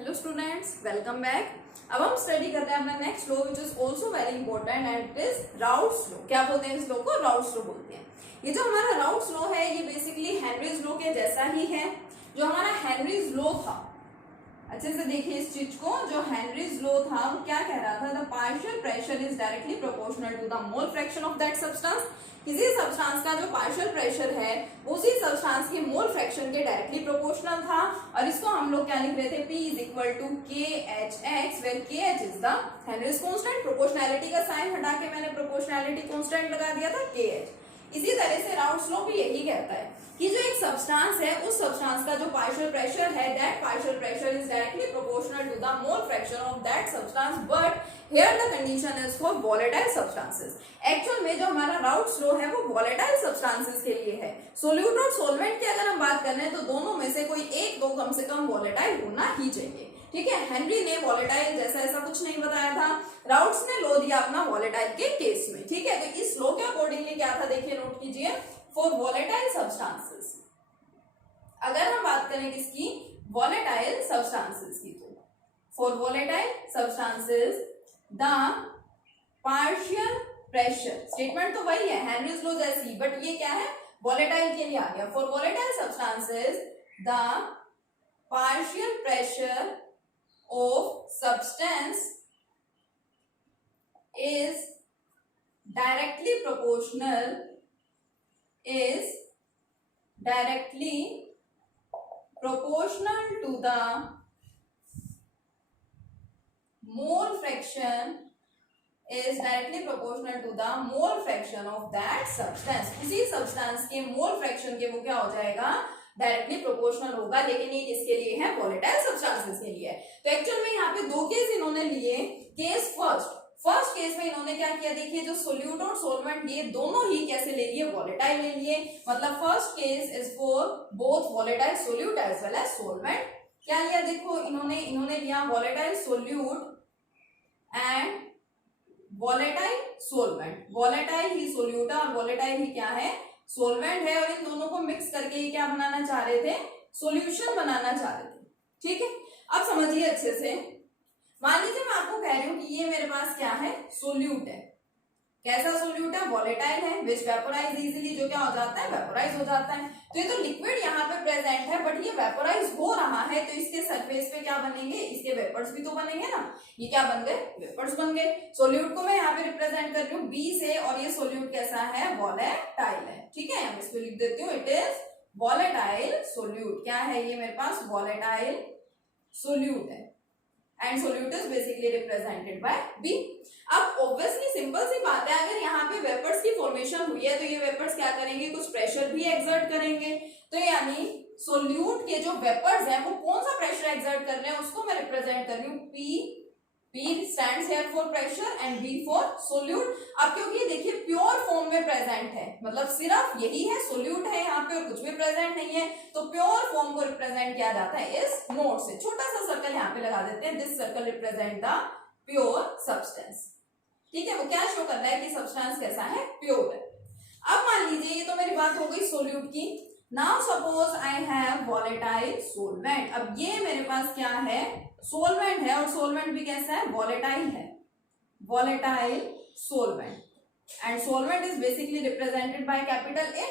Hello students, welcome back. अब हम study करते हैं अपना next law which is also very important and it is routes law. क्या बोलते हैं इस लॉ को? राउट्स लॉ बोलते हैं। ये जो हमारा राउट्स लॉ है ये बेसिकली हेनरीज लॉ के जैसा ही है। जो हमारा हेनरीज लॉ था, अच्छे से देखिए इस चीज को, जो हेनरीज लॉ था वो क्या कह रहा था? The partial pressure is directly proportional to the mole fraction of that substance. किसी सब्सटेंस का जो पार्शियल प्रेशर है उसी सब्सटेंस के मोल फ्रैक्शन के डायरेक्टली प्रोपोर्शनल था। और इसको हम लोग क्या लिख रहे थे? P is equal to KHX where KH is the Henrys constant. Proportionality का साइन हटा के मैंने प्रोपोर्शनैलिटी कांस्टेंट लगा दिया था KH। इसी तरह से राउट्स लॉ भी यही कहता है कि जो एक सब्सटेंस है उस सब्सटेंस का जो पार्शियल प्रेशर है that partial pressure is directly proportional to the mole fraction of that substance, but here the condition is for volatile substances. Actual में जो हमारा राउट्स लॉ है वो वोलेटाइल सब्सटेंसेस के लिए है। सोल्यूट और सोलवेंट की अगर हम बात कर रहे हैं तो दोनों में से कोई एक दो कम से कम वोलेटाइल होना ही चाहिए। ठीक है, हेनरी ने वोलेटाइल जैसा ऐसा कुछ नहीं बताया था, राउट्स ने लॉ दिया अपना वोलेटाइल के केस में। ठीक है, तो इस लॉ के अकॉर्डिंगली क्या था देखिए, नोट कीजिए। फॉर वोलेटाइल सब्सटेंसेस, अगर हम बात करें किसकी? वोलेटाइल सब्सटेंसेस की, तो for volatile substances the partial pressure, statement तो वही है हेनरीज लॉ जैसी, बट ये क्या है? वोलेटाइल के लिए आ गया। For volatile substances the partial pressure of substance is directly proportional to the mole fraction of that substance। किसी सब्सटेंस के मोल फ्रैक्शन के वो क्या हो जाएगा? डायरेक्टली प्रोपोर्शनल होगा, लेकिन ये किसके लिए है? वोलेटाइल सब्सटेंसेस के लिए। तो एक्चुअल में यहाँ पे दो केस इन्होंने लिए। केस फर्स्ट केस में इन्होंने क्या किया देखिए, जो सोल्यूट और सोलवेंट ये दोनों ही कैसे ले लिए? वोलेटाइल ले लिए। मतलब first case is for both volatile solute as well as solvent. क्या लिया देखो, इन्होंने लिया volatile solute and volatile solvent. Volatile ही सोल्यूट है और वोलेटाइल ही क्या है? सोलवेंट है। और इन दोनों को मिक्स करके ये क्या बनाना चाह रहे थे? सॉल्यूशन बनाना चाह रहे थे। ठीक है, अब समझिए अच्छे से। मान लीजिए मैं आपको कह रही हूं कि ये मेरे पास क्या है? सोल्यूट है। कैसा सोल्यूट है? वोलेटाइल है, विच वेपोराइज इजीली, जो क्या हो जाता है? वेपोराइज हो जाता है। तो ये तो लिक्विड यहाँ पे प्रेजेंट है, बट ये वेपोराइज हो रहा है, तो इसके सरफेस पे क्या बनेंगे? इसके वेपर्स भी तो बनेंगे ना। ये क्या बन गए? वेपर्स बन गए। सोल्यूट को मैं यहाँ पे रिप्रेजेंट कर रही हूँ बी से, और ये सोल्यूट कैसा है? वोलेटाइल है। ठीक है, मैं इसको लिख देती हूँ, इट इज वोलेटाइल सोल्यूट। क्या है ये मेरे पास? वोलेटाइल सोल्यूट है and solute is basically represented by B. अब ऑब्वियसली सिंपल सी बात है, अगर यहाँ पे वेपर्स की फॉर्मेशन हुई है तो ये वेपर्स क्या करेंगे? कुछ प्रेशर भी एक्सर्ट करेंगे। तो यानी सोल्यूट के जो वेपर्स हैं वो कौन सा प्रेशर एक्सर्ट कर रहे हैं उसको मैं रिप्रेजेंट कर रही हूँ P stands here for pressure and B for solute। अब क्योंकि देखिए प्योर फॉर्म में प्रेजेंट है, मतलब सिर्फ यही है, सोल्यूट है यहाँ पे और कुछ भी प्रेजेंट नहीं है, तो प्योर फॉर्म को रिप्रेजेंट किया जाता है इस नोट से। छोटा सा सर्कल यहाँ पे लगा देते हैं, this circle represent the pure substance. ठीक है, वो क्या शो कर रहा है कि सब्सटेंस कैसा है? प्योर है। अब मान लीजिए ये तो मेरी बात हो गई सोल्यूट की। Now suppose I have volatile solvent. अब ये मेरे पास क्या है? सोलवेंट है, और सोलवेंट भी कैसा है? वोलेटाइल है, volatile solvent. And solvent is basically represented by capital A.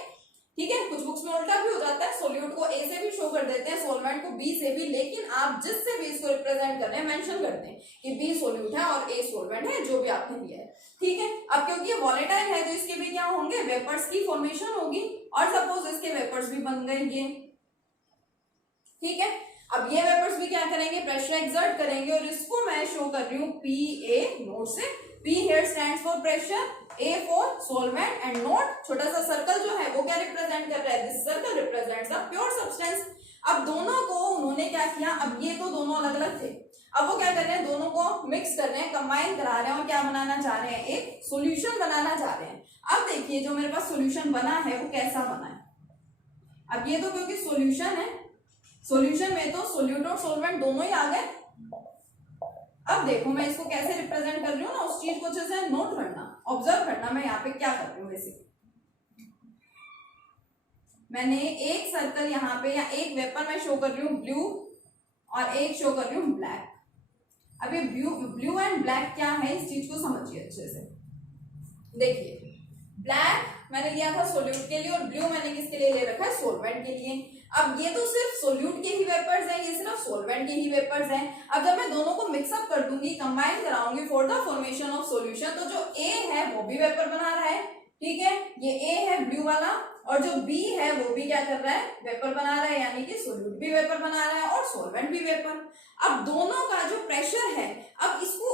ठीक है, कुछ बुक्स में उल्टा भी हो जाता है, सोल्यूट को ए से भी शो कर देते हैं, सोलवेंट को बी से भी, लेकिन आप जिससे भी इसको रिप्रेजेंट कर रहे हैं मेंशन करते हैं कि बी सोल्यूट है और ए सोलवेंट है, जो भी आपने दिया है। ठीक है, अब क्योंकि ये वोलेटाइल है तो इसके भी क्या होंगे? वेपर्स की फॉर्मेशन होगी, और सपोज इसके वेपर्स भी बन गए ये। ठीक है, अब ये वेपर्स भी क्या करेंगे? प्रेशर एक्सर्ट करेंगे, और इसको मैं शो कर रही हूँ पी ए नोट से। P here stands for pressure, A for solvent and note छोटा सा सर्कल जो है वो क्या रिप्रेजेंट कर रहा है? This circle represents the pure substance. अब दोनों को उन्होंने क्या किया? अब ये तो दोनों अलग अलग थे, अब वो क्या कर रहे हैं? दोनों को मिक्स कर रहे हैं, कंबाइन करा रहे हैं, और क्या बनाना चाह रहे हैं? एक सोल्यूशन बनाना चाह रहे हैं। अब देखिए जो मेरे पास सोल्यूशन बना है वो कैसा बना है? अब ये तो क्योंकि सोल्यूशन है, सोल्यूशन में तो सोल्यूट और सोलवेंट दोनों ही आ गए। अब देखो मैं इसको कैसे रिप्रेजेंट कर रही हूँ ना, उस चीज को अच्छे से नोट करना, ऑब्जर्व करना मैं यहाँ पे क्या कर रही हूँ। बेसिकली मैंने एक सर्कल यहाँ पे या एक वेपर में शो कर रही हूँ ब्लू और एक शो कर रही हूँ ब्लैक। अब ये ब्लू एंड ब्लैक क्या है, इस चीज को समझिए अच्छे से। देखिए ब्लैक मैंने लिया था सोल्यूट के लिए और ब्लू मैंने किसके लिए ले रखा है, सोलवेंट के लिए। अब ये तो सिर्फ सोल्यूट के ही वेपर्स हैं, ये सिर्फ सोलवेंट के ही वेपर्स हैं। अब जब मैं दोनों को मिक्सअप कर दूंगी, कंबाइन कराऊंगी for the formation of solution, तो जो ए है वो भी वेपर बना रहा है, ठीक है, ये ए है ब्लू वाला, और जो बी है वो भी क्या कर रहा है, वेपर बना रहा है, यानी कि सोल्यूट भी वेपर बना रहा है और सोलवेंट भी वेपर। अब दोनों का जो प्रेशर है, अब इसको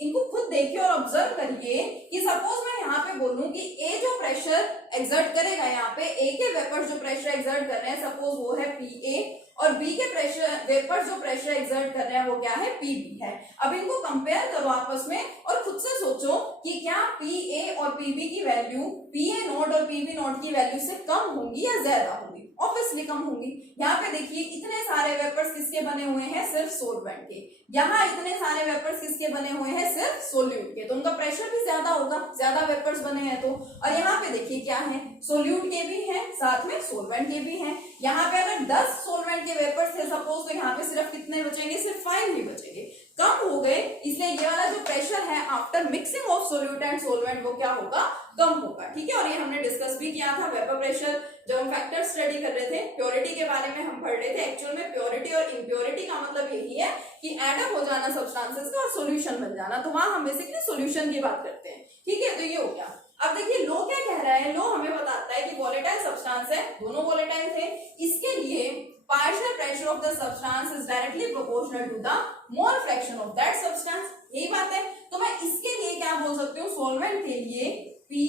इनको खुद देखिए और ऑब्जर्व करिए कि सपोज मैं यहाँ पे बोलूं कि ए जो प्रेशर एक्सर्ट करेगा, यहाँ पे ए के वेपर्स जो प्रेशर एक्सर्ट कर रहे हैं, सपोज वो है पी ए, और बी के प्रेशर वेपर्स जो प्रेशर एक्सर्ट कर रहे हैं वो क्या है, पी बी है। अब इनको कंपेयर करो आपस में और खुद से सोचो कि क्या पी ए और पी बी की वैल्यू पी ए नोट और पी बी नोट की वैल्यू से कम होंगी या ज्यादा होंगी, ऑब्वियसली कम होंगी। यहाँ पे देखिए इतने सारे वेपर्स किसके बने हुए हैं, सिर्फ सोलवेंट के, यहाँ इतने सारे वेपर्स किसके बने हुए हैं, सिर्फ सोल्यूट के, तो उनका प्रेशर भी ज्यादा होगा, ज्यादा वेपर्स बने हैं तो। और यहाँ पे देखिए क्या है, सोल्यूट के भी हैं साथ में सोलवेंट के भी हैं। यहाँ पे अगर 10 सोलवेंट के वेपर्स थे सपोज, तो यहाँ पे सिर्फ कितने बचेंगे, सिर्फ 5 ही बचेंगे, कम हो गए। इसलिए ये वाला जो प्रेशर है after mixing of solute and solvent वो क्या होगा, कम होगा, ठीक है। और ये हमने डिस्कस भी किया था वेपर प्रेशर, जब हम फैक्टर स्टडी कर रहे थे, प्योरिटी के बारे में हम पढ़ रहे थे। एक्चुअल में प्योरिटी और इम्प्योरिटी का मतलब यही है कि एडअप हो जाना सब्सटेंसेस का और सॉल्यूशन बन जाना, तो वहां हम बेसिकली सॉल्यूशन की बात करते हैं, ठीक है। तो ये हो गया। अब देखिए लो क्या कह रहा है, लो हमें बताता है कि वोलेटाइल सब्सटेंस है, दोनों वोलेटाइल थे, इसके लिए partial pressure of the substance is directly proportional to the mole fraction of that substance, यही बात है। तो मैं इसके लिए क्या बोल सकती हूँ, सॉल्वेंट के लिए पी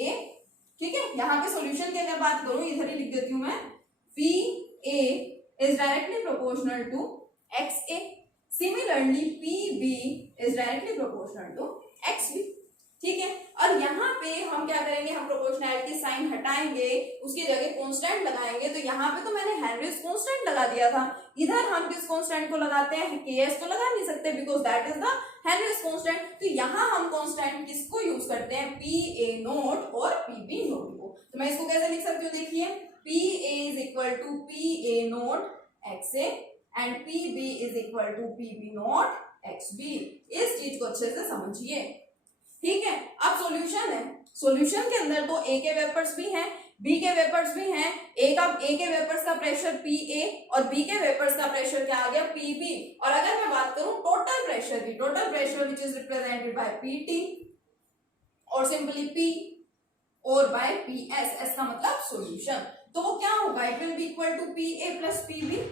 ए, ठीक है। यहाँ पे सॉल्यूशन की अगर बात करूं, इधर ही लिख देती हूँ मैं, P A is directly proportional to X A, similarly P B is directly proportional to X B, ठीक है। और यहाँ पे हम क्या करेंगे, हम प्रोपोर्शनैलिटी साइन हटाएंगे, उसकी जगह कांस्टेंट लगाएंगे। तो यहाँ पे तो मैंने हेनरीज कांस्टेंट लगा दिया था, इधर हम किस कांस्टेंट को लगाते हैं, केएस तो लगा नहीं सकते because that is the Henry's constant. तो यहाँ हम कांस्टेंट किसको यूज करते हैं, पी ए नोट और पी बी नोट को। तो मैं इसको कैसे लिख सकती हूँ, देखिए P A is equal to P A naught X A and P B is equal to P B naught X B. इस चीज को अच्छे से समझिए, ठीक है। अब सॉल्यूशन है, सॉल्यूशन के अंदर तो ए के वेपर्स भी हैं, बी के वेपर्स भी हैं। ए के वेपर्स का प्रेशर पी ए और बी के वेपर्स का प्रेशर क्या आ गया, पी बी। और अगर मैं बात करूं टोटल प्रेशर की, total pressure which is represented by P T और सिंपली पी और बाय पी एस, एस का मतलब सॉल्यूशन, तो वो क्या होगा, it will be equal to P A plus P B.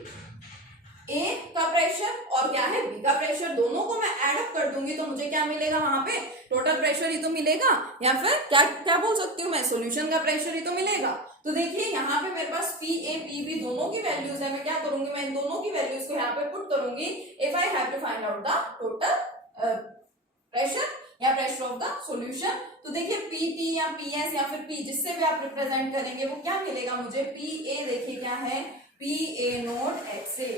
A का प्रेशर और क्या है, बी का प्रेशर, दोनों को मैं ऐड अप कर दूंगी तो मुझे क्या मिलेगा, वहां पे टोटल प्रेशर ही तो मिलेगा, या फिर क्या क्या बोल सकती हूँ मैं, सॉल्यूशन का प्रेशर ही तो मिलेगा। तो देखिए यहाँ पे मेरे पास पी ए पी बी दोनों की वैल्यूज है, मैं क्या करूंगी, मैं इन दोनों की वैल्यूज को यहाँ पे पुट करूंगी if I have to find out the total pressure या प्रेशर ऑफ द सॉल्यूशन। तो देखिए पी टी या पी एस या फिर पी, जिससे भी आप रिप्रेजेंट करेंगे वो क्या मिलेगा मुझे, पी ए देखिए क्या है, P A naught X A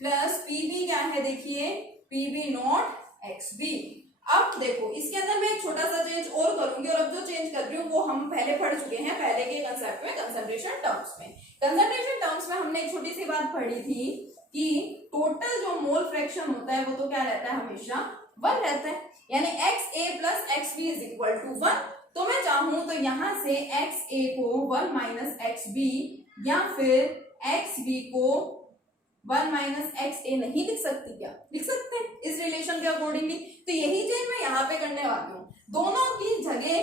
plus P B क्या है, देखिए P B naught X B. अब देखो इसके अंदर मैं एक छोटा सा चेंज और करूंगी, और अब जो चेंज कर रही हूँ वो हम पहले पढ़ चुके हैं, पहले के कंसेप्ट में, कंसंट्रेशन टर्म्स में। कंसंट्रेशन टर्म्स में हमने एक छोटी सी बात पढ़ी थी कि टोटल जो मोल फ्रैक्शन होता है वो तो क्या रहता है, हमेशा 1 रहता है, यानी X A plus X B is equal to 1। तो मैं चाहूं तो यहां से एक्स ए को 1 माइनस एक्स बी या फिर एक्स बी को 1 माइनस एक्स ए नहीं लिख सकती, क्या लिख सकते हैं इस रिलेशन के अकॉर्डिंगली। तो यही चीज मैं यहाँ पे करने वाली हूँ, दोनों की जगह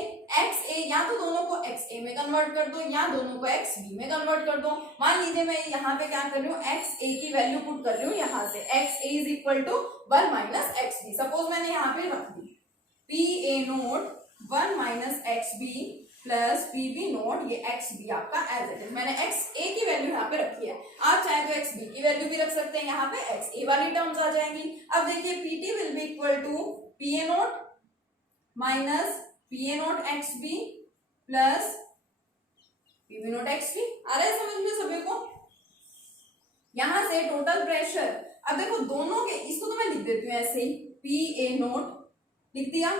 एक्स ए, या तो दोनों को एक्स ए में कन्वर्ट कर दो या दोनों को एक्स बी में कन्वर्ट कर दो। मान लीजिए मैं यहाँ पे क्या कर रही हूँ, एक्स ए की वैल्यू पुट कर रही हूँ, यहाँ से X A is equal to 1 minus X B. Suppose मैंने यहाँ पे रख दी P A naught 1 minus X B plus P B naught, ये एक्स बी आपका एज इट इज, मैंने एक्स ए की वैल्यू यहाँ पे रखी है, आप चाहे तो एक्स बी की वैल्यू भी रख सकते हैं, यहाँ पे एक्स ए वाली टर्म्स आ जाएंगी। अब देखिए P T will be equal to P A naught minus P A naught X B plus P B naught X B. आ रहा है समझ में सभी को? यहां से टोटल प्रेशर, अब देखो दोनों के, इसको तो मैं लिख देती हूँ ऐसे ही, पी ए नोट लिख दिया।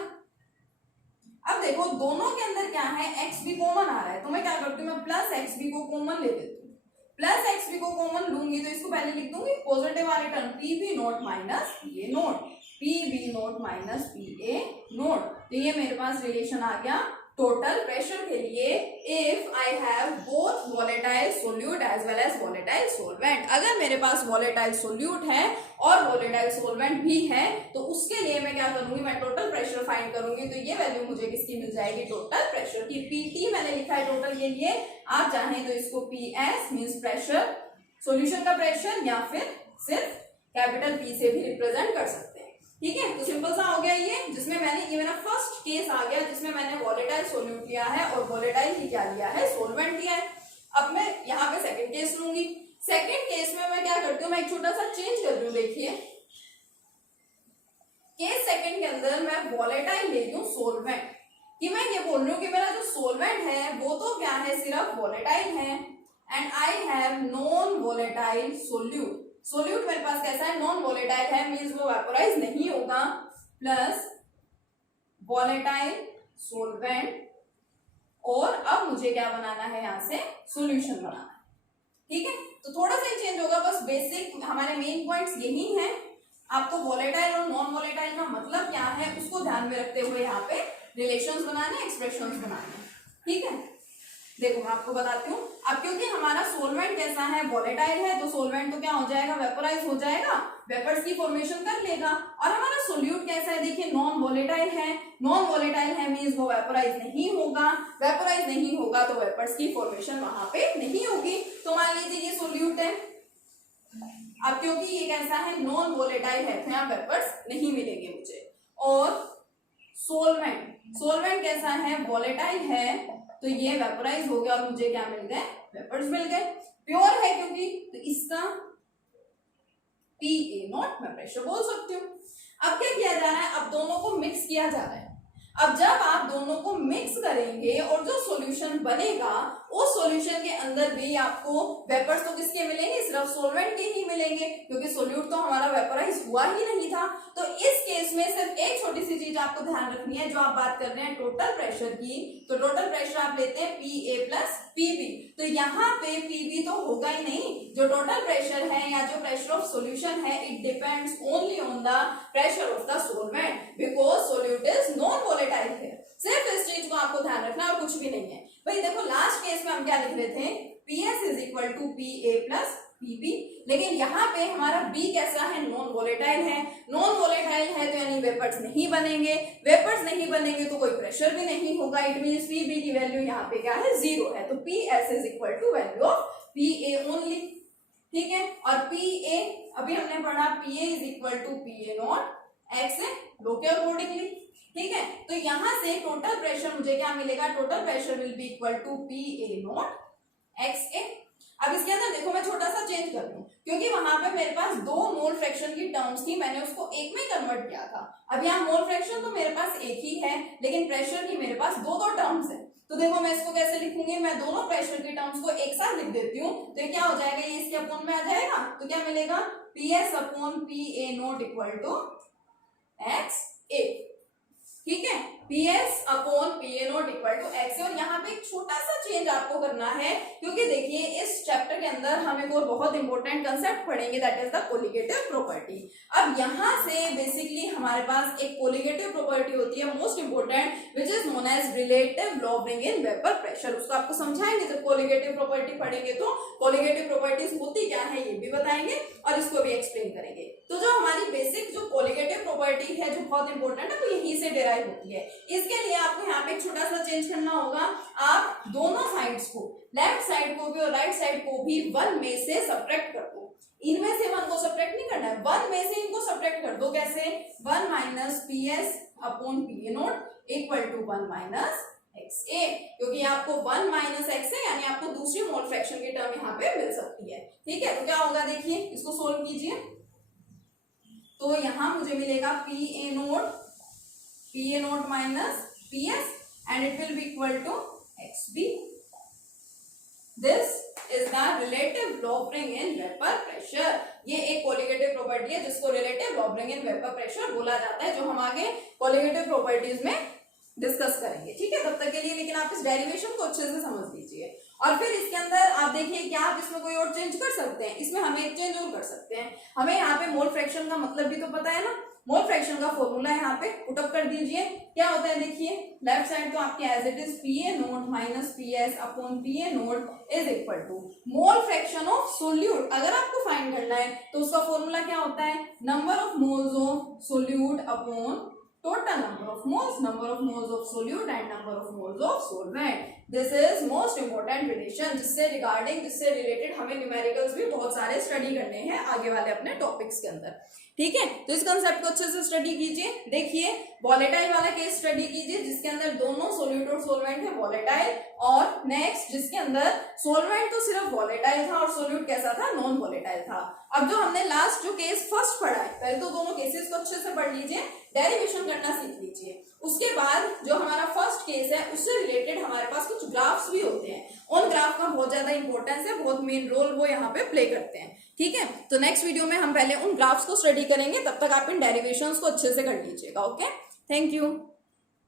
अब देखो दोनों के अंदर क्या है, एक्स बी कॉमन आ रहा है, तो मैं क्या करती हूँ, मैं प्लस एक्स बी को कॉमन ले लेती हूँ। प्लस एक्स बी को कॉमन लूंगी तो इसको पहले लिख दूंगी, पॉजिटिव वाले term P B naught minus P A naught, P B naught minus P A naught. तो ये मेरे पास रिलेशन आ गया टोटल प्रेशर के लिए if I have both volatile solute as well as volatile solvent. अगर मेरे पास वोलेटाइल सोल्यूट है और वोलेटाइल सोलवेंट भी है तो उसके लिए मैं क्या करूंगी, मैं टोटल प्रेशर फाइंड करूंगी। तो ये वैल्यू मुझे किसकी मिल जाएगी, टोटल प्रेशर की। पीटी मैंने लिखा है टोटल के लिए, आप चाहें तो इसको पीएस मींस प्रेशर, सॉल्यूशन का प्रेशर, या फिर सिर्फ कैपिटल पी से भी रिप्रेजेंट कर सकते हैं। ठीक है, तो सिंपल सा हो गया ये, जिसमें मैंने, ये मेरा फर्स्ट केस आ गया जिसमें मैंने वोलेटाइल सोल्यूट लिया है और वोलेटाइल ही क्या लिया है, सोलवेंट लिया है। अब मैं यहाँ पे सेकंड केस लूंगी। सेकंड केस में मैं क्या करती हूँ, मैं एक छोटा सा चेंज कर रही हूँ। देखिए केस सेकंड के अंदर मैं वोलेटाइल ले रही हूँ सोलवेंट, कि मैं ये बोल रही हूँ कि मेरा जो सोलवेंट है वो तो क्या है, सिर्फ वोलेटाइल है, and I have non volatile solute. Solute मेरे पास कैसा है, नॉन वोलेटाइल है, मींस वो वेपोराइज नहीं होगा, प्लस वोलेटाइल सोलवेंट, और अब मुझे क्या बनाना है, यहां से सॉल्यूशन बनाना है। ठीक है, तो थोड़ा सा ही चेंज होगा, बस बेसिक हमारे मेन पॉइंट्स यही हैं। आपको वोलेटाइल और नॉन वोलेटाइल का मतलब क्या है उसको ध्यान में रखते हुए यहाँ पे रिलेशंस बनाने, एक्सप्रेशंस बनाने। ठीक है, देखो मैं आपको बताती हूँ। अब क्योंकि हमारा सोलवेंट कैसा है, वोलेटाइल है, तो सोलवेंट तो क्या हो जाएगा, वेपोराइज हो जाएगा, वेपर्स की फॉर्मेशन कर लेगा। और हमारा सोल्यूट कैसा है, देखिए नॉन वोलेटाइल है, नॉन वोलेटाइल है मींस वो वेपोराइज नहीं होगा, वेपोराइज नहीं होगा तो वेपर्स की फॉर्मेशन वहां पे नहीं होगी। तो मान लीजिए ये सोल्यूट है, अब क्योंकि ये कैसा है, नॉन वोलेटाइल है, तो यहाँ वेपर्स नहीं मिलेंगे मुझे। और सोलवेंट, सोलवेंट कैसा है, वोलेटाइल है, तो ये वेपोराइज हो गया और मुझे क्या मिल गए, वेपर्स मिल गए। प्योर है क्योंकि, तो इसका PA0 मैं प्रेशर बोल सकती हूँ। अब क्या किया जा रहा है, अब दोनों को मिक्स किया जा रहा है। अब जब आप दोनों को मिक्स करेंगे और जो सॉल्यूशन बनेगा उस सॉल्यूशन के अंदर भी आपको वेपर्स तो किसके मिलेंगे, सिर्फ सोलवेंट के ही मिलेंगे, क्योंकि सोल्यूट तो हमारा वेपोराइज हुआ ही नहीं था। तो इस केस में सिर्फ एक छोटी सी चीज आपको ध्यान रखनी है, जो आप बात कर रहे हैं टोटल प्रेशर की, तो टोटल प्रेशर आप लेते हैं PA प्लस PB। तो यहाँ पे PB तो होगा ही नहीं, जो टोटल प्रेशर है या जो प्रेशर ऑफ सॉल्यूशन है, it depends only on the pressure of the solvent, because solute is non volatile है। सिर्फ इस चीज को आपको ध्यान रखना और कुछ भी नहीं है। भाई देखो लास्ट केस में हम क्या लिख रहे थे, PS is equal to PA plus PB, लेकिन यहाँ पे हमारा B कैसा है, नॉन वोलेटाइल है। नॉन वोलेटाइल है तो यानी वेपर्स नहीं बनेंगे, वेपर्स नहीं बनेंगे तो कोई प्रेशर भी नहीं होगा, इट मींस PB की वैल्यू यहाँ पे क्या है, 0 है। तो PS is equal to value of PA only. ठीक है, और PA अभी हमने पढ़ा, PA is equal to PA0 x law के अकॉर्डिंगली। ठीक है, तो यहां से टोटल प्रेशर मुझे क्या मिलेगा, total pressure will be equal to PA0 XA। अब इसके अंदर देखो मैं छोटा सा चेंज कर लूं, क्योंकि वहां पे मेरे पास 2 मोल फ्रैक्शन की टर्म्स थी, मैंने उसको एक में कन्वर्ट किया था। अब यहाँ मोल फ्रैक्शन तो मेरे पास एक ही है, लेकिन प्रेशर की मेरे पास 2 टर्म्स है। तो देखो मैं इसको कैसे लिखूंगी, मैं दोनों प्रेशर की टर्म्स को एक साथ लिख देती हूँ। तो ये क्या हो जाएगा, ये इसके अपॉन में आ जाएगा, तो क्या मिलेगा, PS upon PA0 equal to XA। ठीक है, PS upon PA0 equal to XA। और यहाँ पे एक छोटा सा चेंज आपको करना है, क्योंकि देखिए इस चैप्टर के अंदर हम एक और बहुत इंपॉर्टेंट कंसेप्ट पढ़ेंगे, that is the colligative property. अब यहाँ से बेसिकली हमारे पास एक कोलिगेटिव प्रॉपर्टी होती है most important, which is known as relative lowering in vapour pressure. उसको आपको समझाएंगे जब कोलिगेटिव प्रॉपर्टी पढ़ेंगे, तो कोलिगेटिव प्रॉपर्टीज होती क्या है ये भी बताएंगे और इसको भी एक्सप्लेन करेंगे। तो जो हमारी बेसिक जो कोलिगेटिव प्रॉपर्टी है जो बहुत इंपॉर्टेंट है, वो यहीं से डिराइव होती है। इसके लिए आपको यहाँ पे एक छोटा सा चेंज करना होगा, आप दोनों साइड्स को, लेफ्ट साइड को भी और राइट साइड को भी 1 में से सब्ट्रैक्ट कर दो। इनमें से 1 को सब्ट्रैक्ट नहीं करना है, 1 में से इनको सब्ट्रैक्ट कर दो। कैसे, 1 minus PS upon PA0 equal to 1 minus XA, क्योंकि आपको 1 माइनस XA यानी आपको दूसरी मोल फ्रैक्शन की टर्म यहाँ पे मिल सकती है। ठीक है, तो क्या होगा देखिए, इसको सोल्व कीजिए, तो यहाँ मुझे मिलेगा PA0 minus PS and it will be equal to XB. This is the relative lowering in vapor pressure. ये एक कोलिगेटिव प्रॉपर्टी है जिसको relative lowering in vapour pressure बोला जाता है, जो हम आगे कोलिगेटिव प्रॉपर्टीज में डिस्कस करेंगे। ठीक है, तब तक के लिए लेकिन आप इस डेरिवेशन को अच्छे से समझ लीजिए। और फिर इसके अंदर आप देखिए क्या आप इसमें कोई और चेंज कर सकते हैं, इसमें हम एक चेंज और कर सकते हैं। हमें यहाँ पे मोल फ्रैक्शन का मतलब भी तो पता है ना, मोल फ्रैक्शन का फॉर्मूला यहाँ पे पुटअप कर दीजिए। क्या होता है देखिए, लेफ्ट साइड तो आपकी as it is P A naught minus P S upon P A naught is equal to mole fraction of solute. अगर आपको फाइंड करना है तो उसका फॉर्मूला क्या होता है, number of moles of solute upon total number of moles of solute and number of moles of solvent. This is most important relation जिससे रिलेटेड हमें न्यूमेरिकल्स भी बहुत सारे स्टडी करने हैं आगे वाले अपने टॉपिक्स के अंदर। ठीक है, तो इस कंसेप्ट को अच्छे से स्टडी कीजिए। देखिए वॉलेटाइल वाला केस स्टडी कीजिए जिसके अंदर दोनों सोल्यूट और सोलवेंट है वॉलेटाइल, और नेक्स्ट जिसके अंदर सोलवेंट तो सिर्फ वॉलेटाइल था और सोल्यूट कैसा था, नॉन वॉलेटाइल था। अब जो हमने लास्ट जो केस फर्स्ट पढ़ा है, पहले तो दोनों केसेस को अच्छे से पढ़ लीजिए, डेरिवेशन करना सीख लीजिए। उसके बाद जो हमारा फर्स्ट केस है उससे रिलेटेड हमारे पास कुछ ग्राफ्स भी होते हैं, उन ग्राफ का बहुत ज्यादा इंपॉर्टेंस है, बहुत मेन रोल वो यहाँ पे प्ले करते हैं। ठीक है, तो नेक्स्ट वीडियो में हम पहले उन ग्राफ्स को स्टडी करेंगे, तब तक आप इन डेरिवेशंस को अच्छे से कर लीजिएगा। Okay, thank you.